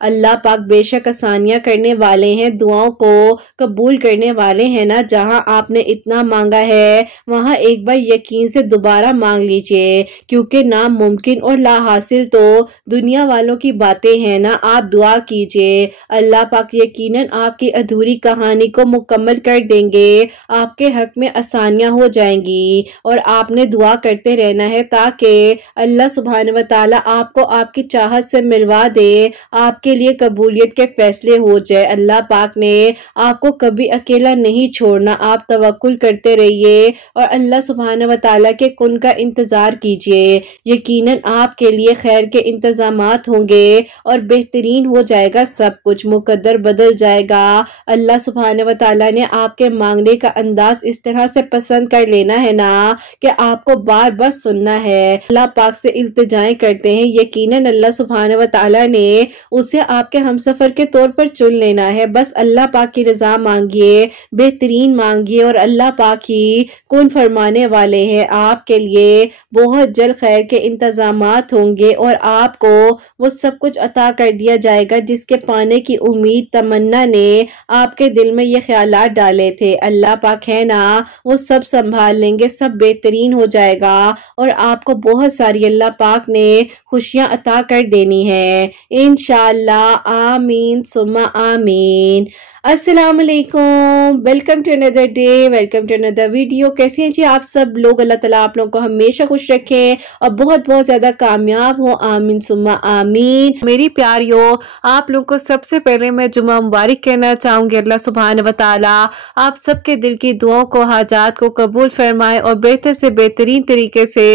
اللہ پاک بے شک آسانیاں کرنے والے ہیں، دعاؤں کو قبول کرنے والے ہیں نا۔ جہاں آپ نے اتنا مانگا ہے وہاں ایک بار یقین سے دوبارہ مانگ لیجئے، کیونکہ ناممکن اور لا حاصل تو دنیا والوں کی باتیں ہیں نا۔ آپ دعا کیجئے، اللہ پاک یقیناً آپ کی ادھوری کہانی کو مکمل کر دیں گے، آپ کے حق میں آسانیاں ہو جائیں گی، اور آپ نے دعا کرتے رہنا ہے تاکہ اللہ سبحانہ وتعالی آپ کو آپ کی چاہت سے ملوا دے، آپ کے لیے قبولیت کے فیصلے ہو جائے۔ اللہ پاک نے آپ کو کبھی اکیلا نہیں چھوڑنا، آپ توکل کرتے رہیے اور اللہ سبحانہ وتعالی کے کن کا انتظار کیجئے۔ یقیناً آپ کے لیے خیر کے انتظامات ہوں گے اور بہترین ہو جائے گا، سب کچھ مقدر بدل جائے گا۔ اللہ سبحانہ وتعالی نے آپ کے مانگنے کا انداز اس طرح سے پسند کر لینا ہے نا کہ آپ کو بار بار سننا ہے۔ اللہ پاک سے التجائیں کرتے ہیں، یقیناً اللہ سبحانہ وتعالی نے اسے آپ کے ہمسفر کے طور پر چن لینا ہے۔ بس اللہ پاک کی رضا مانگیے، بہترین مانگیے، اور اللہ پاک ہی کن فرمانے والے ہیں۔ آپ کے لیے بہت جلد خیر کے انتظامات ہوں گے اور آپ کو وہ سب کچھ عطا کر دیا جائے گا جس کے پانے کی امید تمنا نے آپ کے دل میں یہ خیالات ڈالے تھے۔ اللہ پاک ہے نا، وہ سب سنبھال لیں گے، سب بہترین ہو جائے گا، اور آپ کو بہت ساری اللہ پاک نے خوشیاں عطا کر دینی ہے انشاءاللہ۔ آمین ثم آمین۔ السلام علیکم، welcome to another day, welcome to another video. کیسے ہیں جی آپ سب لوگ؟ اللہ تعالیٰ آپ لوگوں کو ہمیشہ خوش رکھیں اور بہت بہت زیادہ کامیاب ہو، آمین ثم آمین۔ میری پیاریوں، آپ لوگوں کو سب سے پہلے میں جمعہ مبارک کہنا چاہوں گی۔ اللہ سبحانہ وتعالی آپ سب کے دل کی دعاؤں کو، حاجات کو قبول فرمائے اور بہتر سے بہترین طریقے سے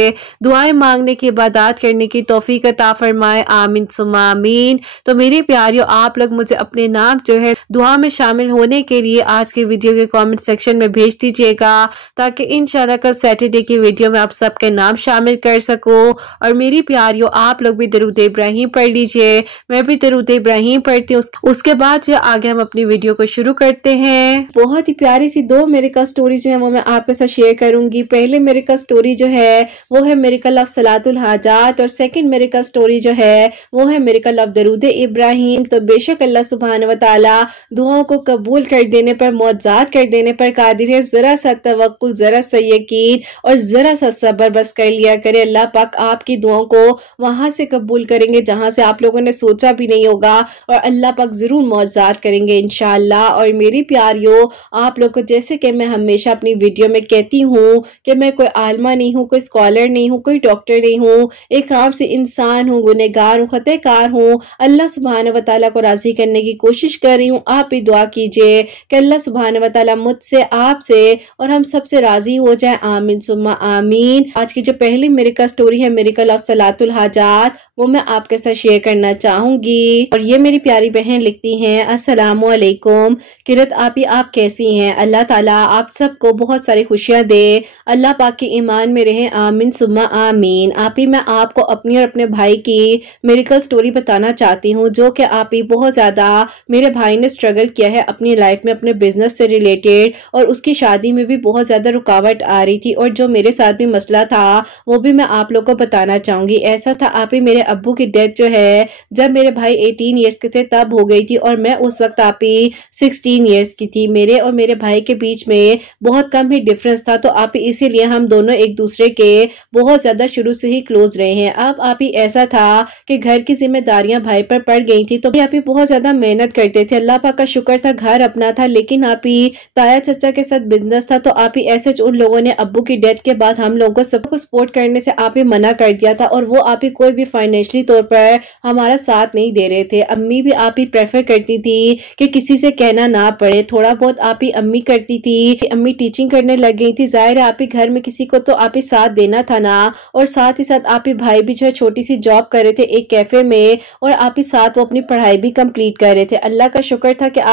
دعائیں مانگنے کی، عبادات کرنے کی توفیق عطا فرمائے، آمین ثم آمین۔ تو میری پیاریوں، آپ لوگ مجھے اپنے نام جو ہے دعا میں شامل ہونے کے لیے آج کی ویڈیو کے کامنٹ سیکشن میں بھیج دیجئے گا، تاکہ انشاءاللہ کل سیٹرڈے کی ویڈیو میں آپ سب کے نام شامل کر سکوں۔ اور میری پیاریوں، آپ لوگ بھی درود ابراہیم پڑھ لیجئے، میں بھی درود ابراہیم پڑھتی ہوں۔ اس کے بعد جو آگے ہم اپنی ویڈیو کو شروع کرتے ہیں۔ بہت ہی پیاری سی دو میریکل سٹوری جو ہے وہ میں آپ کے ساتھ شیئر کروں گی۔ پہلے میریکل سٹوری جو ہے وہ ہے میریکل آف صلاۃ الحاجات، اور سیکنڈ میریکل سٹوری جو ہے وہ ہے میریکل آف درود ابراہیم۔ تو بے شک اللہ سبحانہ وتعالی دعاؤں کو قبول کر دینے پر، معجزات کر دینے پر قادر ہے۔ ذرا سا توکل، ذرا سا یقین اور ذرا سا صبر بس کر لیا کرے، اللہ پاک آپ کی دعاؤں کو وہاں سے قبول کریں گے جہاں سے آپ لوگوں نے سوچا بھی نہیں ہوگا، اور اللہ پاک ضرور معجزات کریں گے انشاءاللہ۔ اور میری پیاریوں، آپ لوگ کو جیسے کہ میں ہمیشہ اپنی ویڈیو میں کہتی ہوں کہ میں کوئی عالمہ نہیں ہوں، کوئی اسکالر نہیں ہوں، کوئی ڈاکٹر نہیں ہوں، ایک عام سے انسان ہوں، گنہگار ہوں، خطا کار ہوں، اللہ سبحانہ وتعالی کو راضی کرنے کی کوشش کر رہی ہوں۔ آپ بھی دعا کیجئے کہ اللہ سبحانہ وتعالی مجھ سے، آپ سے اور ہم سب سے راضی ہو جائے، آمین ثم آمین۔ آج کی جو پہلی میریکل سٹوری ہے میریکل آف صلاۃ الحاجات، وہ میں آپ کے ساتھ شیئر کرنا چاہوں گی۔ اور یہ میری پیاری بہن لکھتی ہیں، السلام علیکم قرت آپی، آپ کیسی ہیں؟ اللہ تعالیٰ آپ سب کو بہت ساری خوشیاں دے، اللہ پاک کی ایمان میں رہیں، آمین ثم آمین۔ آپی میں آپ کو اپنی اور اپنے بھائی کی میریکل سٹوری بتانا چاہتی ہوں، جو کہ آپی بہت زیادہ میرے بھائی نے سٹرگل کیا ہے اپنی لائف میں، اپنے بزنس سے ریلیٹڈ، اور اس کی شادی میں بھی بہت زیادہ رکاوٹ آ رہی تھی، اور جو میرے ساتھ بھی مسئلہ تھا وہ بھی میں آپ لوگ کو بتانا چاہوں گی۔ ایسا تھا آپی، میرے ابو کی ڈیتھ جو ہے جب میرے بھائی 18 ایئرس کے تھے تب ہو گئی تھی، اور میں اس وقت آپی 16 ایئرس کی تھی۔ میرے اور میرے بھائی کے بیچ میں بہت کم ہی ڈیفرنس تھا، تو آپی اسی لیے ہم دونوں ایک دوسرے کے بہت زیادہ شروع سے ہی کلوز رہے ہیں۔ اب آپی ایسا تھا کہ گھر کی ذمہ داریاں بھائی پر پڑ گئی تھی، تو آپی بہت زیادہ محنت کرتے تھے، اللہ پاک کا شکر تھا گھر اپنا تھا، لیکن آپی تایا چچا کے ساتھ بزنس تھا، تو آپی ایسے ان لوگوں نے ابو کی ڈیتھ کے بعد ہم لوگوں کو سب کو سپورٹ کرنے سے آپی منع کر دیا تھا، اور وہ آپی کوئی بھی فائنینشلی طور پر ہمارا ساتھ نہیں دے رہے تھے۔ امی بھی آپی پریفر کرتی تھی کہ کسی سے کہنا نہ پڑے، تھوڑا بہت آپی امی کرتی تھی، امی ٹیچنگ کرنے لگ گئی تھی، ظاہر ہے آپی گھر میں کسی کو تو آپی ساتھ دینا تھا نا، اور ساتھ ہی ساتھ آپی بھائی بھی جو ہے چھوٹی سی جاب کر رہے تھے ایک کیفے میں، اور آپی ساتھ وہ اپنی پڑھائی بھی کمپلیٹ کر رہے تھے۔ اللہ کا شکر تھا کہ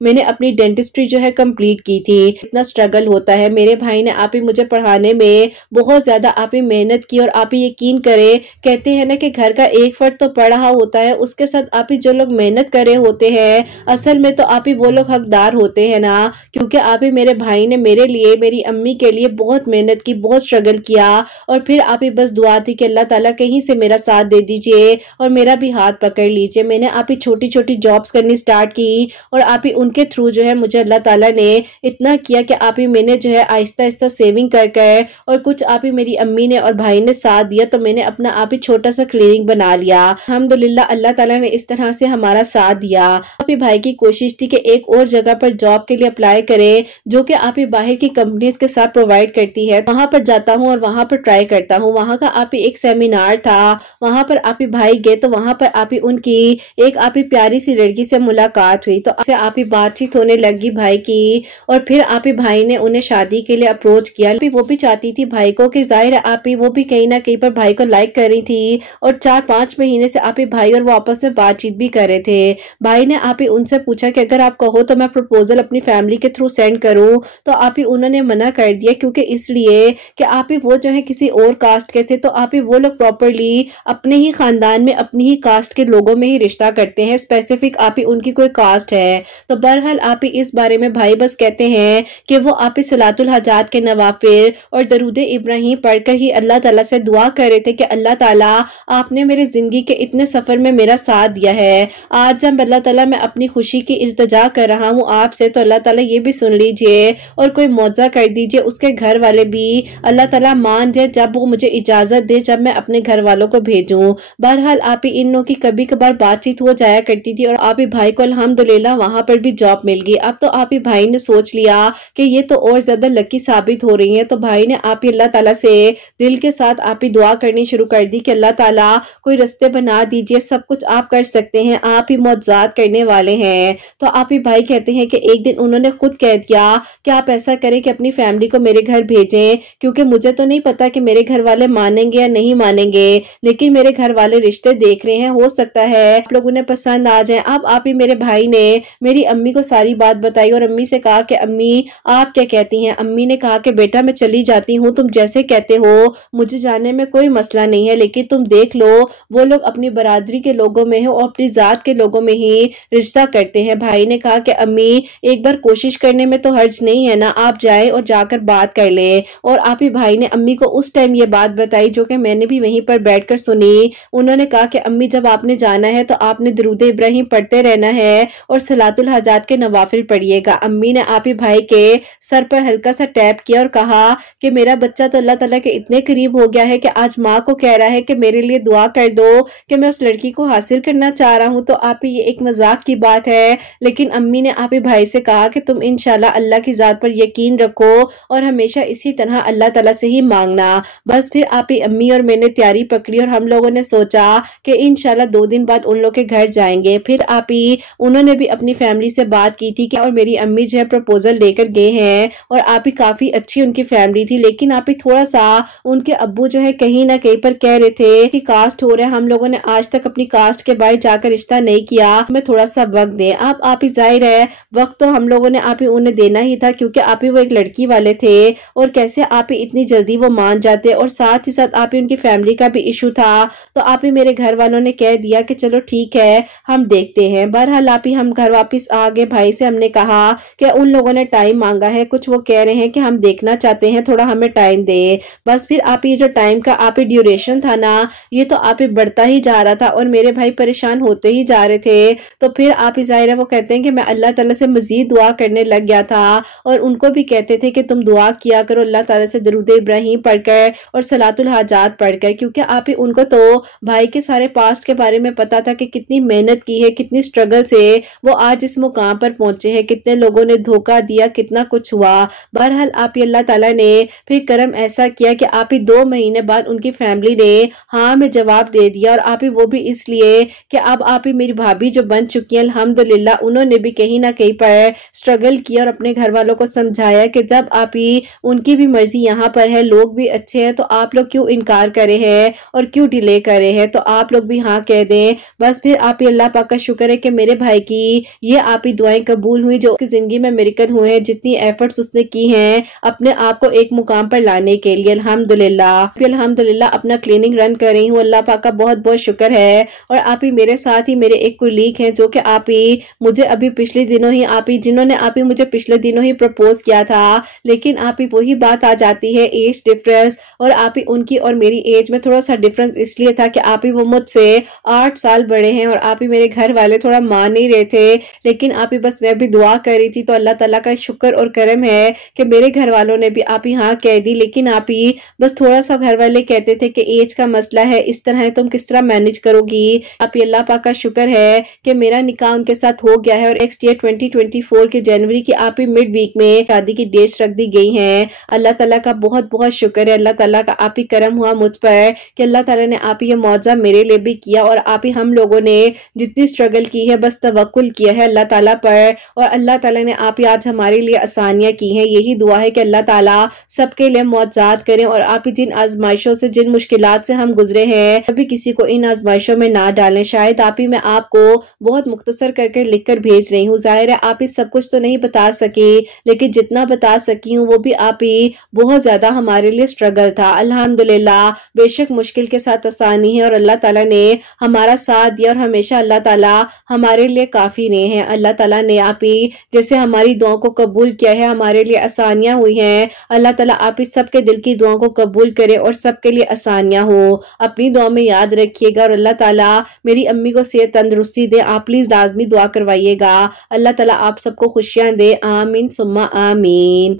میں نے اپنی ڈینٹسٹری جو ہے کمپلیٹ کی تھی۔ اتنا سٹرگل ہوتا ہے، میرے بھائی نے آپ ہی مجھے پڑھانے میں بہت زیادہ آپ ہی محنت کی، اور آپ ہی یقین کرے، کہتے ہیں نا کہ گھر کا ایک فرد تو پڑھ رہا ہوتا ہے، اس کے ساتھ آپ ہی جو لوگ محنت کرے ہوتے ہیں اصل میں تو آپ ہی وہ لوگ حقدار ہوتے ہیں نا، کیونکہ آپ ہی میرے بھائی نے میرے لیے، میری امی کے لیے بہت محنت کی، بہت سٹرگل کیا، اور پھر آپ ہی بس دعا تھی کہ اللہ تعالیٰ کہیں سے میرا ساتھ دے دیجئے اور میرا بھی ہاتھ پکڑ لیجئے۔ میں نے آپ ہی چھوٹی چھوٹی جابز کرنی سٹارٹ کی، اور آپ ہی ان کے تھرو جو ہے مجھے اللہ تعالیٰ نے اتنا کیا کہ آپ ہی میں نے جو ہے آہستہ آہستہ سیونگ کر اور کچھ آپ ہی میری امی نے اور بھائی نے ساتھ دیا، تو میں نے اپنا آپ ہی چھوٹا سا کلینک بنا لیا۔ الحمدللہ اللہ تعالیٰ نے اس طرح سے ہمارا ساتھ دیا۔ آپ ہی بھائی کی کوشش تھی کہ ایک اور جگہ پر جاب کے لیے اپلائی کرے، جو کہ آپ ہی باہر کی کمپنیز کے ساتھ پرووائڈ کرتی ہے، وہاں پر جاتا ہوں اور وہاں پر ٹرائی کرتا ہوں۔ وہاں کا آپ ہی ایک سیمینار تھا، وہاں پر آپ ہی بھائی گئے، تو وہاں پر آپ ہی ان کی ایک آپ ہی پیاری سی لڑکی سے ملاقات ہوئی، تو آپ ہی بات چیت ہونے لگی بھائی کی، اور پھر آپ ہی بھائی نے انہیں شادی کے لیے اپروچ کیا۔ وہ بھی چاہتی تھی بھائی کو، کہ ظاہر ہے آپ ہی وہ بھی کہیں نہ کہیں پر بھائی کو لائک کر رہی تھی، اور 4-5 مہینے سے آپ ہی بھائی اور وہ آپس میں بات چیت بھی کر رہے تھے۔ بھائی نے آپ ہی ان سے پوچھا کہ اگر آپ کہو تو میں پروپوزل اپنی فیملی کے تھرو سینڈ کروں، تو آپ ہی انہوں نے منع کر دیا، کیونکہ اس لیے کہ آپ ہی وہ جو ہے کسی اور کاسٹ کے تھے، تو آپ ہی وہ لوگ پراپرلی اپنے ہی خاندان میں اپنی ہی کاسٹ کے لوگوں میں ہی رشتہ کرتے ہیں، اسپیسیفک آپ ہی ان کی کوئی کاسٹ ہے۔ تو بہرحال آپ ہی اس بارے میں بھائی بس کہتے ہیں کہ وہ آپ ہی صلاۃ الحاجات کے نوافل اور درود ابراہیم پڑھ کر ہی اللہ تعالیٰ سے دعا کر رہے تھے کہ اللہ تعالیٰ آپ نے میرے زندگی کے اتنے سفر میں میرا ساتھ دیا ہے، آج جب اللہ تعالیٰ میں اپنی خوشی کی التجا کر رہا ہوں آپ سے، تو اللہ تعالیٰ یہ بھی سن لیجئے اور کوئی معجزہ کر دیجئے، اس کے گھر والے بھی اللہ تعالیٰ مان جائے، جب وہ مجھے اجازت دے، جب میں اپنے گھر والوں کو بھیجوں۔ بہرحال آپ ہی ان لوگوں کی کبھی کبھار بات چیت ہو جایا کرتی تھی، اور آپ ہی بھائی کو الحمدللہ وہاں پر بھی جاب مل گئی۔ اب تو آپ ہی بھائی نے سوچ لیا کہ یہ تو اور زیادہ لکی ثابت ہو رہی ہیں، تو بھائی نے آپ ہی اللہ تعالیٰ سے دل کے ساتھ آپ ہی دعا کرنی شروع کر دی کہ اللہ تعالیٰ کوئی رستے بنا دیجئے، سب کچھ آپ کر سکتے ہیں، آپ ہی معجزات کرنے والے ہیں۔ تو آپ ہی بھائی کہتے ہیں کہ ایک دن انہوں نے خود کہہ دیا کہ آپ ایسا کریں کہ اپنی فیملی کو میرے گھر بھیجیں، کیونکہ مجھے تو نہیں پتا کہ میرے گھر والے مانیں گے یا نہیں مانیں گے، لیکن میرے گھر والے رشتے دیکھ رہے ہیں، ہو سکتا ہے آپ لوگوں نے پسند آ جائیں۔ اب آپ ہی میرے بھائی نے میری امی کو ساری بات بتائی، اور امی سے کہا کہ امی آپ کیا کہتی ہیں؟ امی نے کہا کہ بیٹا میں چلی جاتی ہوں، تم جیسے کہتے ہو مجھے جانے میں کوئی مسئلہ نہیں ہے، لیکن تم دیکھ لو وہ لوگ اپنی برادری کے لوگوں میں ہیں اور اپنی ذات کے لوگوں میں ہی رشتہ کرتے ہیں۔ بھائی نے کہا کہ امی ایک بار کوشش کرنے میں تو حرج نہیں ہے نا، آپ جائیں اور جا کر بات کر لیں۔ اور آپ ہی بھائی نے امی کو اس ٹائم یہ بات بتائی جو کہ میں نے بھی وہیں پر بیٹھ کر سنی۔ انہوں نے کہا کہ امی جب آپ نے جانا ہے تو آپ نے درود ابراہیم پڑھتے رہنا ہے اور صلاۃ الحاجات کے نوافل پڑھیے گا۔ امی نے آپ ہی بھائی کے سر پر ہلکا سا ٹیپ کیا اور کہا کہ میرا بچہ تو اللہ تعالیٰ کے اتنے قریب ہو گیا ہے کہ آج ماں کو کہہ رہا ہے کہ میرے لیے دعا کر دو کہ میں اس لڑکی کو حاصل کرنا چاہ رہا ہوں۔ تو آپ ہی یہ ایک مذاق کی بات ہے، لیکن امی نے آپ ہی بھائی سے کہا کہ تم انشاءاللہ اللہ کی ذات پر یقین رکھو اور ہمیشہ اسی طرح اللہ تعالیٰ سے ہی مانگنا۔ بس پھر آپ ہی امی اور میں نے تیاری پکڑی اور ہم لوگوں نے سوچا کہ انشاءاللہ 2 دن بعد ان لوگ کے گھر جائیں گے۔ پھر آپ ہی انہوں نے بھی اپنی فیملی سے بات کی تھی کہ اور میری امی جو ہے پروپوزل لے کر گئے ہیں، اور آپ ہی کافی اچھی ان کی فیملی تھی، لیکن آپ ہی تھوڑا سا ان کے ابو جو ہے کہیں نہ کہیں پر کہہ رہے تھے کہ کاسٹ ہو رہا ہے، ہم لوگوں نے آج تک اپنی کاسٹ کے باہر جا کر رشتہ نہیں کیا، ہمیں تھوڑا سا وقت دیں۔ اب آپ ہی ظاہر ہے وقت تو ہم لوگوں نے آپ ہی انہیں دینا ہی تھا، کیونکہ آپ ہی وہ ایک لڑکی والے تھے، اور کیسے آپ ہی اتنی جلدی وہ مان جاتے، اور ساتھ ہی ساتھ آپ ہی ان کی فیملی کا بھی ایشو تھا۔ تو آپ ہی میرے گھر والوں نے کہہ دیا کہ چلو ٹھیک ہے ہم دیکھتے ہیں۔ بہرحال آپ ہی ہم گھر واپس آگے، بھائی سے ہم نے کہا کہ ان لوگوں نے ٹائم مانگا ہے، کچھ وہ کہہ رہے ہیں کہ ہم دیکھنا چاہتے ہیں، تھوڑا ہمیں ٹائم دے۔ بس پھر آپ یہ جو ٹائم کا آپ ہی ڈیوریشن تھا نا، یہ تو آپ ہی بڑھتا ہی جا رہا تھا، اور میرے بھائی پریشان ہوتے ہی جا رہے تھے۔ تو پھر آپ ہی ظاہر ہے وہ کہتے ہیں کہ میں اللہ تعالیٰ سے مزید دعا کرنے لگ گیا تھا، اور ان کو بھی کہتے تھے کہ تم دعا کیا کرو اللہ تعالیٰ سے درود ابراہیم پڑھ کر اور صلاۃ الحاجات پڑھ کر، کیونکہ آپ ہی ان کو تو بھائی کے سارے پاسٹ کے بارے میں پتا تھا کہ کتنی محنت کی ہے، کتنی سٹرگل سے وہ آج اس مقام پر پہنچے ہیں، کتنے لوگوں نے دھوکہ دیا، کتنا کچھ ہوا۔ بہرحال آپ ہی اللہ تعالیٰ نے پھر کرم ایسا کیا کہ آپ ہی 2 مہینے بعد ان کی فیملی نے ہاں میں جواب دے دیا، اور آپ ہی وہ بھی اس لیے کہ اب آپ ہی میری بھابھی جو بن چکی ہیں الحمدللہ، انہوں نے بھی کہیں نہ کہیں پر سٹرگل کیا اور اپنے گھر والوں کو سمجھایا کہ جب آپ ہی ان کی بھی مرضی یہاں پر ہے، لوگ بھی اچھے ہیں، تو آپ لوگ کیوں انکار کرے ہیں اور کیوں ڈیلے کرے ہیں، تو آپ لوگ بھی ہاں کہہ دیں. بس پھر آپ ہی اللہ پاک کا شکر ہے کہ میرے بھائی کی یہ آپ ہی دعائیں قبول ہوئی جو اس کی زندگی میں میریکل ہوئے ہیں, جتنی ایفرٹس اس نے کی ہیں اپنے آپ کو ایک مقام پر لانے کے لیے. الحمدللہ اپنا کلیننگ رن کر رہی ہوں. اللہ پاک کا بہت بہت شکر ہے. اور آپ ہی میرے ساتھ ہی میرے ایک کولیگ ہیں جو کہ آپ ہی مجھے ابھی پچھلے دنوں ہی جنہوں نے آپ ہی مجھے پچھلے دنوں ہی پرپوز کیا تھا, لیکن آپ ہی وہی بات آ جاتی ہے ایج ڈفرنس. اور آپ ہی ان کی اور میری ایج میں تھوڑا سا ڈفرنس اس لیے تھا کہ آپ ہی وہ مجھ سے 8 سال بڑے ہیں, اور آپ ہی میرے گھر والے تھوڑا مان نہیں رہے تھے, لیکن آپ ہی بس میں بھی دعا کر رہی تھی. تو اللہ تعالیٰ کا شکر اور کرم ہے کہ میرے گھر والوں نے بھی آپ ہی ہاں کہہ دی, لیکن آپ ہی بس تھوڑا سا گھر والے کہتے تھے کہ ایج کا مسئلہ ہے, اس طرح ہے, تم کس طرح مینج کرو گی. آپ ہی اللہ پاک کا شکر ہے کہ میرا نکاح ان کے ساتھ ہو گیا ہے, اور نیکسٹ ایئر 2024 کے جنوری کی آپ ہی مڈ ویک میں شادی کی ڈیٹس رکھ دی گئی ہیں. اللہ تعالیٰ کا بہت بہت شکر ہے. اللہ تعالیٰ کا آپ ہی کرم ہوا مجھ پر کہ اللہ تعالیٰ نے آپ ہی یہ معجزہ میرے لیے بھی کیا, اور آپ ہی ہم لوگوں نے جتنی اسٹرگل کی ہے بس توکل کیا ہے اللہ تعالیٰ پر, اور اللہ تعالیٰ نے آپ ہی آج ہمارے لیے آسانیاں کی ہیں. یہی دعا ہے کہ اللہ تعالیٰ سب کے لیے معجزات کریں, اور آپ ہی جن آزمائشوں سے جن مشکلات سے ہم گزرے ہیں کبھی کسی کو ان آزمائشوں میں نہ ڈالیں. شاید آپ ہی میں آپ کو بہت مختصر کر کے لکھ کر بھیج رہی ہوں. ظاہر ہے آپ ہی سب کچھ تو نہیں بتا سکی, لیکن جتنا بتا سکی ہوں وہ بھی آپ ہی بہت زیادہ ہمارے لیے اسٹرگل تھا. الحمدللہ بے شک مشکل کے ساتھ آسانی ہے, اور اللہ تعالیٰ نے ہمارا ساتھ دیا, اور ہمیشہ اللہ تعالیٰ ہمارے لیے کافی رہے ہیں. اللہ تعالیٰ نے آپ ہی جیسے ہماری دعاؤں کو قبول کیا ہے, ہمارے لیے آسانیاں ہوئی ہیں. اللہ تعالیٰ آپ ہی سب کے دل کی دعاؤں کو قبول کرے اور سب کے لیے آسانیاں ہو. اپنی دعا میں یاد رکھیے گا, اور اللہ تعالیٰ میری امی کو صحت تندرستی دے. آپ پلیز لازمی دعا کروائیے گا. اللہ تعالیٰ آپ سب کو خوشیاں دے. آمین ثم آمین.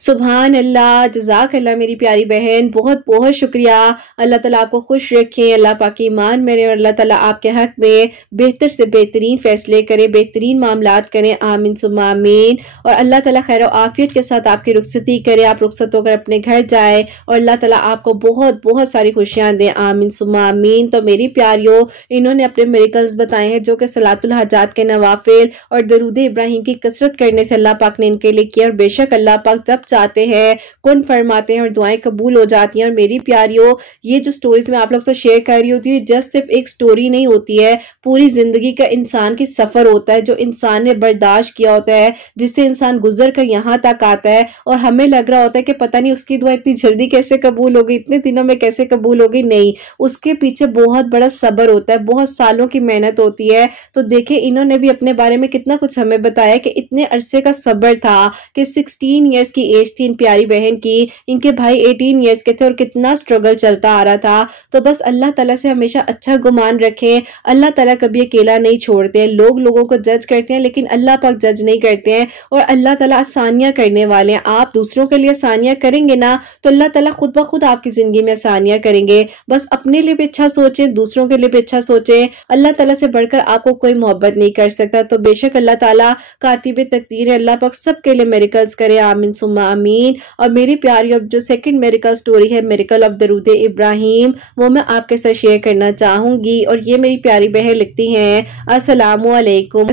سبحان اللہ. جزاک اللہ میری پیاری بہن, بہت بہت شکریہ. اللہ تعالیٰ آپ کو خوش رکھیں, اللہ پاک ایمان میں رہے, اور اللہ تعالیٰ آپ کے حق میں بہتر سے بہترین فیصلے کرے, بہترین معاملات کریں. آمین ثم آمین. اور اللہ تعالیٰ خیر و عافیت کے ساتھ آپ کی رخصتی کرے, آپ رخصت ہو کر اپنے گھر جائے, اور اللہ تعالیٰ آپ کو بہت بہت ساری خوشیاں دیں. آمین ثم آمین. تو میری پیاریوں, انہوں نے اپنے میریکلز بتائے ہیں جو کہ صلاۃ الحاجات کے نوافل اور درود ابراہیم کی کثرت کرنے سے اللہ پاک نے ان کے لیے کیا, اور بے شک اللہ پاک جب چاہتے ہیں کن فرماتے ہیں اور دعائیں قبول ہو جاتی ہیں. اور میری پیاریوں, یہ جو سٹوریز میں آپ لوگ سے شیئر کر رہی ہوتی ہے, جسٹ صرف ایک سٹوری نہیں ہوتی ہے, پوری زندگی کا انسان کی سفر ہوتا ہے جو انسان نے برداشت کیا ہوتا ہے, جس سے انسان گزر کر یہاں تک آتا ہے. اور ہمیں لگ رہا ہوتا ہے کہ پتہ نہیں اس کی دعا اتنی جلدی کیسے قبول ہوگی, اتنے دنوں میں کیسے قبول ہوگی. نہیں, اس کے پیچھے بہت بڑا صبر ہوتا ہے, بہت سالوں کی محنت ہوتی ہے. تو دیکھیں انہوں نے بھی اپنے بارے میں کتنا کچھ ہمیں بتایا کہ اتنے عرصے کا صبر تھا, کہ 16 ایئرس کی ایج تھی ان پیاری بہن کی, ان کے بھائی 18 ایئرس کے تھے, اور کتنا سٹرگل چلتا آ رہا تھا. تو بس اللہ تعالیٰ سے ہمیشہ اچھا گمان رکھیں. اللہ تعالیٰ کبھی اکیلا نہیں چھوڑتے ہیں. لوگ لوگوں کو جج کرتے ہیں, لیکن اللہ پاک جج نہیں کرتے ہیں, اور اللہ تعالیٰ آسانیاں کرنے والے ہیں. آپ دوسروں کے لیے آسانیاں کریں گے نا, تو اللہ تعالیٰ خود بخود آپ کی زندگی میں آسانیاں کریں گے. بس اپنے لیے بھی اچھا سوچیں, دوسروں کے لیے بھی اچھا سوچیں. اللہ تعالیٰ سے بڑھ کر آپ کو کوئی محبت نہیں کر سکتا. تو بے شک اللہ تعالیٰ کاتب تقدیر ہے, اللہ پاک سب کے لیے میریکلز کرے. آمین ثم آمین. اور میری پیاری اب جو سیکنڈ میریکل سٹوری ہے, میریکل آف درود ابراہیم, وہ میں آپ کے ساتھ شیئر کرنا چاہوں گی. اور یہ میری پیاری بہن لکھتی ہیں, السلام علیکم,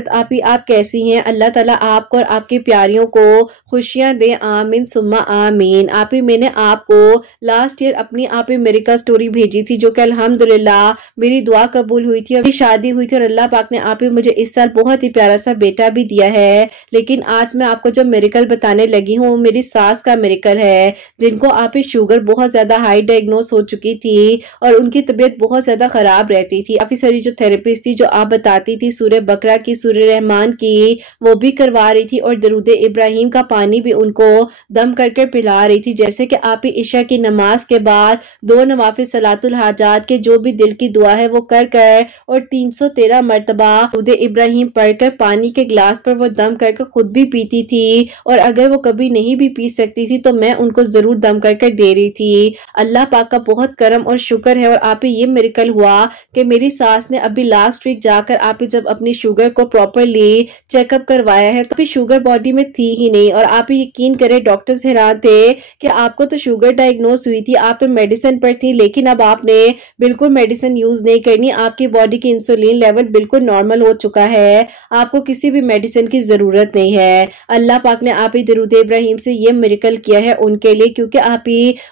آپ کیسی ہیں؟ اللہ تعالیٰ آپ کو اور آپ کی پیاریوں کو خوشیاں دے. آمین ثم آمین. میں نے آپ کو لاسٹ ایئر اپنی میریکل سٹوری بھیجی تھی, جو کہ الحمدللہ میری دعا قبول ہوئی تھی, ابھی شادی ہوئی تھی, اور اللہ پاک نے مجھے اس سال بہت ہی پیارا سا بیٹا بھی دیا ہے. لیکن آج میں آپ کو جو میریکل بتانے لگی ہوں, میری ساس کا میریکل ہے, جن کو شوگر بہت زیادہ ہائی ڈائگنوز ہو چکی تھی, اور ان کی طبیعت بہت زیادہ خراب رہتی تھی. کافی ساری جو تھراپیز تھی جو آپ بتاتی تھی, سورہ بقرہ کی, سورہ رحمان کی, وہ بھی کروا رہی تھی, اور درود ابراہیم کا پانی بھی ان کو دم کر کر پلا رہی تھی. جیسے کہ آپ عشاء کی نماز کے بعد 2 نوافل صلاۃ الحاجات کے جو بھی دل کی دعا ہے وہ کر کر, اور 313 مرتبہ درود ابراہیم پڑھ کر پانی کے گلاس پر وہ دم کر کے خود بھی پیتی تھی, اور اگر وہ کبھی نہیں بھی پی سکتی تھی تو میں ان کو ضرور دم کر کر دے رہی تھی. اللہ پاک کا بہت کرم اور شکر ہے. اور یہ میریکل ہوا کہ میری ساس نے ابھی لاسٹ ویک جا کر جب اپنی شوگر کو پراپرلی چیک اپ کروایا ہے, تو شوگر باڈی میں تھی ہی نہیں. اور آپ یقین کریں, ڈاکٹرز حیران تھے کہ آپ کو تو شوگر ڈائگنوز ہوئی تھی, آپ تو میڈیسن پر تھی, لیکن اب آپ نے بالکل میڈیسن یوز نہیں کرنی, آپ کی باڈی کی انسولین لیول بالکل نارمل ہو چکا ہے, آپ کو کسی بھی میڈیسن کی ضرورت نہیں ہے. اللہ پاک نے درود ابراہیم سے یہ میریکل کیا ہے ان کے لیے, کیونکہ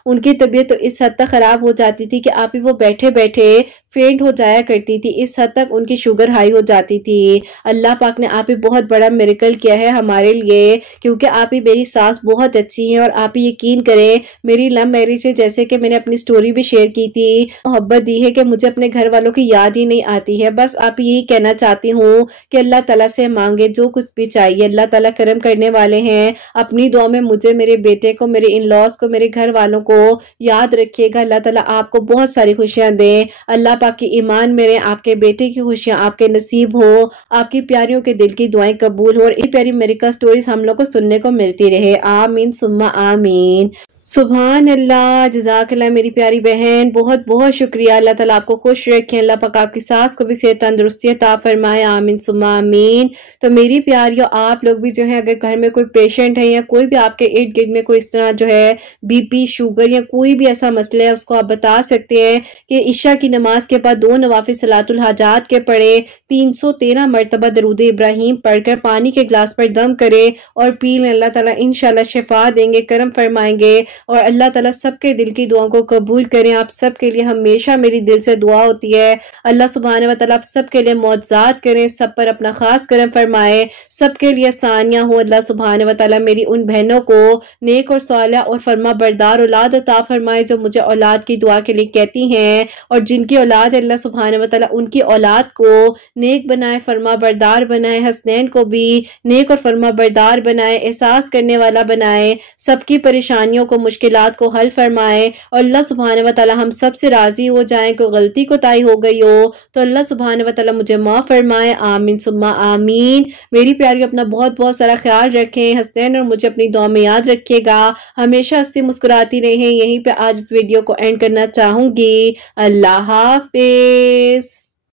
ان کی طبیعت تو اس حد تک خراب ہو جاتی تھی کہ وہ بیٹھے بیٹھے فینٹ ہو جایا کرتی تھی، اس حد تک ان کی شوگر ہائی ہو جاتی تھی۔ اللہ پاک نے آپ ہی بہت بڑا میریکل کیا ہے ہمارے لیے، کیونکہ آپ ہی میری ساس بہت اچھی ہیں، اور آپ ہی یقین کریں میری لو میرج سے، جیسے کہ میں نے اپنی سٹوری بھی شیئر کی تھی، محبت دی ہے کہ مجھے اپنے گھر والوں کی یاد ہی نہیں آتی ہے۔ بس آپ یہی کہنا چاہتی ہوں کہ اللہ تعالیٰ سے مانگے جو کچھ بھی چاہیے، اللہ تعالیٰ کرم کرنے والے ہیں۔ اپنی دعا میں مجھے، میرے بیٹے کو، میرے ان لاز کو، میرے گھر والوں کو یاد رکھیے گا۔ اللہ تعالیٰ آپ کو بہت ساری خوشیاں دیں، اللہ پاک کی ایمان میں رہیں، آپ کے بیٹے کی خوشیاں آپ کے نصیب ہو، آپ کی پیاریوں کے دل کی دعائیں قبول ہو، اور ان پیاری میریکل سٹوریز ہم لوگ کو سننے کو ملتی رہے۔ آمین ثم آمین۔ سبحان اللہ، جزاک اللہ میری پیاری بہن، بہت بہت شکریہ۔ اللہ تعالیٰ آپ کو خوش رکھیں، اللہ پاک آپ کی ساس کو بھی صحت تندرستی عطا فرمائے، آمین ثم آمین۔ تو میری پیاریوں، آپ لوگ بھی جو ہے اگر گھر میں کوئی پیشنٹ ہے یا کوئی بھی آپ کے ارد گرد میں کوئی اس طرح جو ہے بی پی، شوگر یا کوئی بھی ایسا مسئلہ ہے، اس کو آپ بتا سکتے ہیں کہ عشاء کی نماز کے بعد 2 نوافل صلاۃ الحاجات کے پڑھے، 313 مرتبہ درود ابراہیم پڑھ کر پانی کے گلاس پر دم کرے اور پی لیں، اللہ تعالیٰ انشاءاللہ شفا دیں گے، کرم فرمائیں گے، اور اللہ تعالیٰ سب کے دل کی دعاؤں کو قبول کریں۔ آپ سب کے لیے ہمیشہ میری دل سے دعا ہوتی ہے، اللہ سبحانہ و تعالیٰ آپ سب کے لیے معجزات کریں، سب پر اپنا خاص کرم فرمائے، سب کے لیے آسانیاں ہو۔ اللہ سبحانہ و تعالیٰ میری ان بہنوں کو نیک اور صالح اور فرما بردار اولاد عطا فرمائے، جو مجھے اولاد کی دعا کے لیے کہتی ہیں، اور جن کی اولاد اللہ سبحانہ و تعالیٰ ان کی اولاد کو نیک بنائے، فرما بردار بنائے، حسنین کو بھی نیک اور فرما بردار بنائے، احساس کرنے والا بنائے، سب کی پریشانیوں کو، مشکلات کو حل فرمائے، اور اللہ سبحانہ و تعالیٰ ہم سب سے راضی ہو جائیں۔ کوئی غلطی کوتاہی ہو گئی ہو تو اللہ سبحانہ و تعالیٰ مجھے معاف فرمائے، آمین ثم آمین۔ میری پیاری اپنا بہت بہت سارا خیال رکھیں، حسنین اور مجھے اپنی دعا میں یاد رکھیے گا، ہمیشہ ہنستی مسکراتی رہیں۔ یہیں پہ آج اس ویڈیو کو اینڈ کرنا چاہوں گی۔ اللہ حافظ۔